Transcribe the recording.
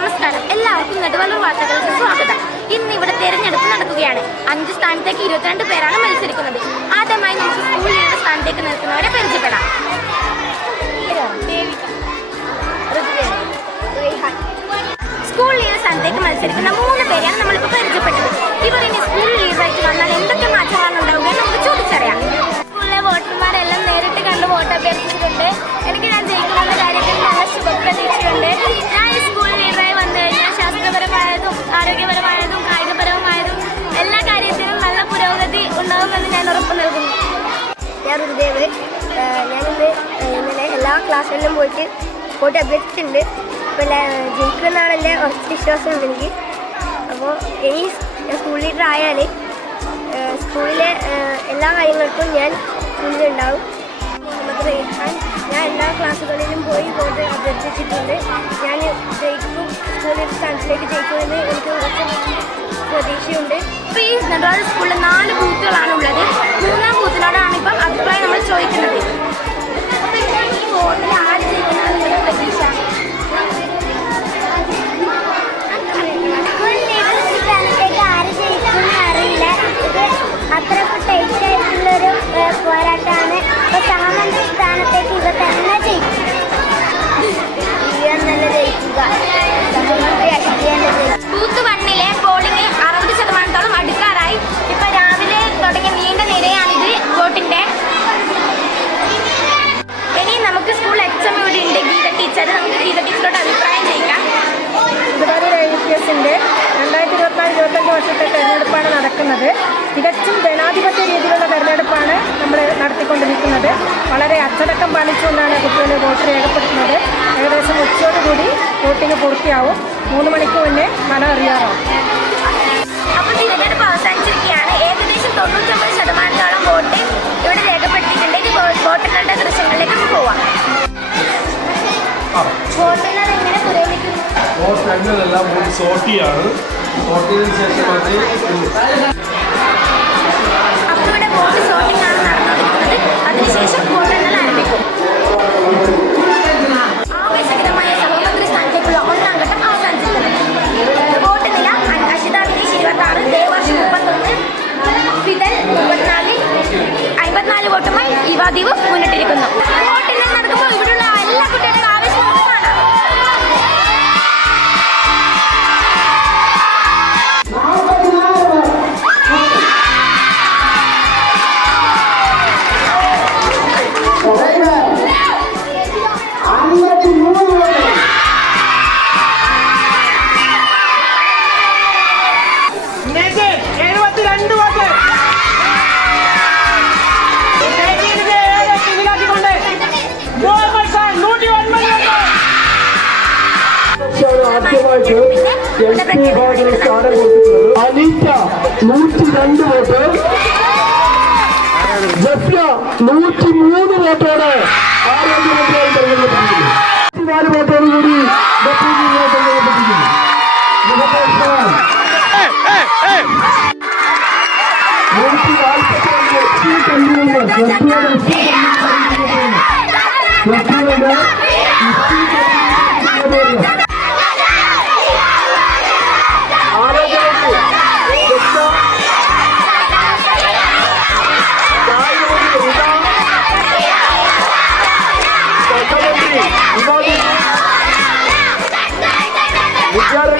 നമസ്കാരം. എല്ലാവർക്കും നെടുവല്ലൂർ വാർത്തകൾക്ക് സ്വാഗതം. ഇന്ന് ഇവിടെ തെരഞ്ഞെടുപ്പ് നടക്കുകയാണ്. അഞ്ച് സ്ഥാനത്തേക്ക് ഇരുപത്തിരണ്ട് പേരാണ് മത്സരിക്കുന്നത്. ആദ്യമായി നമുക്ക് സ്കൂൾ ലീഡർ സ്ഥാനത്തേക്ക് നിൽക്കുന്നവരെ പരിചയപ്പെടാം. സ്കൂൾ ലീഡർ സ്ഥാനത്തേക്ക് മത്സരിക്കുന്ന മൂന്ന് പേരെയാണ് നമ്മളിപ്പോൾ പരിചയപ്പെട്ടത് ഇവർ ഇനി സ്കൂൾ ലീഡറായിട്ട് വന്നാൽ എന്തൊക്കെ മാറ്റങ്ങളാണ് ഉണ്ടാവുക നമുക്ക് ചോദിച്ചറിയാം. സ്കൂളിലെ വോട്ടർമാരെല്ലാം ക്ലാസ്സുകളിലും പോയിട്ട് പോയിട്ട് അഭ്യർത്ഥിച്ചിട്ടുണ്ട് അപ്പോൾ ജയിക്കുമെന്നാണ് എന്റെ ഉറച്ച വിശ്വാസം എനിക്ക് അപ്പോൾ ഇനി സ്കൂൾ ലീഡർ ആയാൽ സ്കൂളിലെ എല്ലാ കാര്യങ്ങൾക്കും ഞാൻ മുന്നിലുണ്ടാവും. മുഹമ്മദ് റെയ്ഹാൻ ഞാൻ എല്ലാ ക്ലാസ്സുകളിലും പോയി പോയിട്ട് അഭ്യർത്ഥിച്ചിട്ടുണ്ട്. ഞാൻ ജയിക്കും ലീഡർ സ്ഥാനത്തിലേക്ക് ജയിക്കുമെന്ന് എനിക്ക് ഉറച്ച പ്രതീക്ഷയുണ്ട്. ഇപ്പോൾ ഈ നെടുവാളൂർ സ്കൂളിൽ നാല് ബൂത്തുകളാണ് ഉള്ളത്. മൂന്നാം ബൂത്തിനോടാണ് ഇപ്പം അഭിപ്രായം നമ്മൾ ചോദിക്കുന്നത്. വർഷത്തെ തെരഞ്ഞെടുപ്പാണ് നടക്കുന്നത്. തികച്ചും ജനാധിപത്യ രീതിയിലുള്ള തെരഞ്ഞെടുപ്പാണ് നമ്മൾ നടത്തിക്കൊണ്ടിരിക്കുന്നത്. വളരെ അച്ചടക്കം പാലിച്ചുകൊണ്ടാണ് കുട്ടികൾ വോട്ട് രേഖപ്പെടുത്തുന്നത്. ഏകദേശം ഉച്ചയോടുകൂടി വോട്ടിംഗ് പൂർത്തിയാവും. മൂന്ന് മണിക്ക് മുന്നേ ഫലം അറിയാറാവും. അപ്പോൾ തിരഞ്ഞെടുപ്പ് അവസാനിച്ചിരിക്കുകയാണ്. ഏകദേശം തൊണ്ണൂറ്റൊമ്പത് ശതമാനത്തോളം വോട്ട് ഇവിടെ രേഖപ്പെടുത്തിയിട്ടുണ്ട്. ഇനി വോ- വോട്ടെണ്ണേണ്ട ദൃശ്യങ്ങളിലേക്ക് നമുക്ക് പോവാം. വോട്ടെണ്ണൽ എങ്ങനെ പുരോഗമിക്കുന്നു? വോട്ട് ചെയ്തതിനു ശേഷം അതിനുശേഷം വോട്ടെണ്ണൽ ആരംഭിക്കും ആവേശകരമായ സഹമന്ത്രി സ്ഥാനത്തേക്കുള്ള ഒന്നാം ഘട്ടം അവസാനിച്ചിരിക്കുന്നത് വോട്ട് നില അഷിത വിനീഷ് ഇരുപത്തി ആറ് ദേവർഷ് മുപ്പത്തൊന്ന് ഫിദൽ മുപ്പത്തിനാല് അമ്പത്തിനാല് വോട്ടുമായി ഇവാദീവ് മുന്നിട്ടിരിക്കുന്നു. എഴുപത്തിരണ്ട് വോട്ട് ആദ്യമായിട്ട് എൽ പി വിഭാഗത്തിൽ സ്ഥാനം കൊടുത്തിട്ടുള്ളത് അനീറ്റ നൂറ്റി രണ്ട് വോട്ട്. ജഫ്ന നൂറ്റി മൂന്ന് വോട്ടോടെ ആരോഗ്യമന്ത്രിയായി തെരഞ്ഞെടുക്കപ്പെട്ടിരിക്കുന്നു. നാല് വോട്ടോടുകൂടി ഡെപ്യൂട്ടിയായി విద్యార్థి